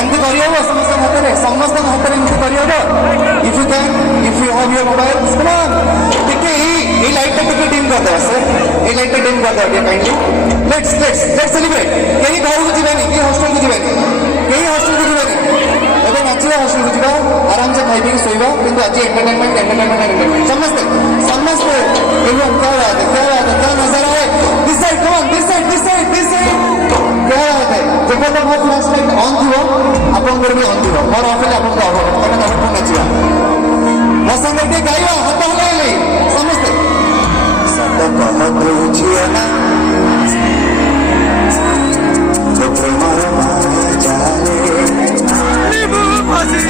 एमती करहब समस्त हाथ में समस्त हाथ में एमती करहब if you can if you have your mobile टिके ये लाइट टिके डिम कर दे सर ये लाइट डिम कर दे काइंडली लेट्स सेलिब्रेट कहीं घर को जीवानी कहीं हॉस्टल को जीवानी कहीं हॉस्टल को जीवानी एवं नाचिबा हॉस्टल को जीवा आराम से खाई पी सोइबा किंतु आज एंटरटेनमेंट समस्ते एवं क्या नजारा है this side come on this side क्या बात है जब तक मोर फ्लैश लाइट ऑन थियो आपन को भी ऑन थियो मोर ऑफ है आपन को ऑफ तमे तमे फोन नाचिबा मो संगे के गाइबा हाथ हलाइले समस्ते सत कहत बुझिया ना तो प्रेमर माया जाले निबु फसी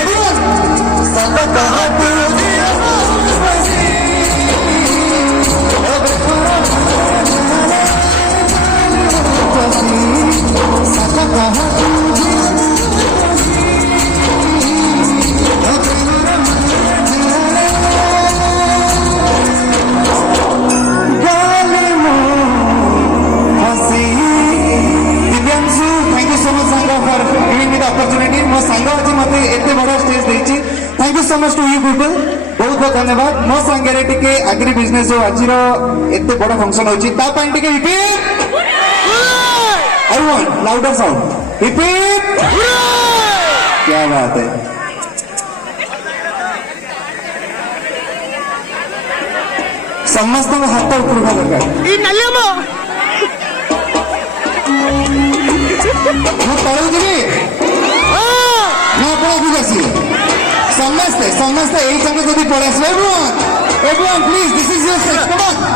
सत कहत बुझिया ना फसी ओ प्रेमर सत कहत opportunity मो सांग आज मते एते बड़ा स्टेज देछि thank you so much to you people बहुत बहुत धन्यवाद मो सांगे रे टिके एग्री बिजनेस जो आजिरो एते बड़ा फंक्शन होछि ता पाइन टिके repeat I want louder sound repeat क्या बात है समस्त हाथ ऊपर उठा दरकार ई नलियमो मो तळु दिबी समझते यही जगह जब पड़े everyone please this is your stage come on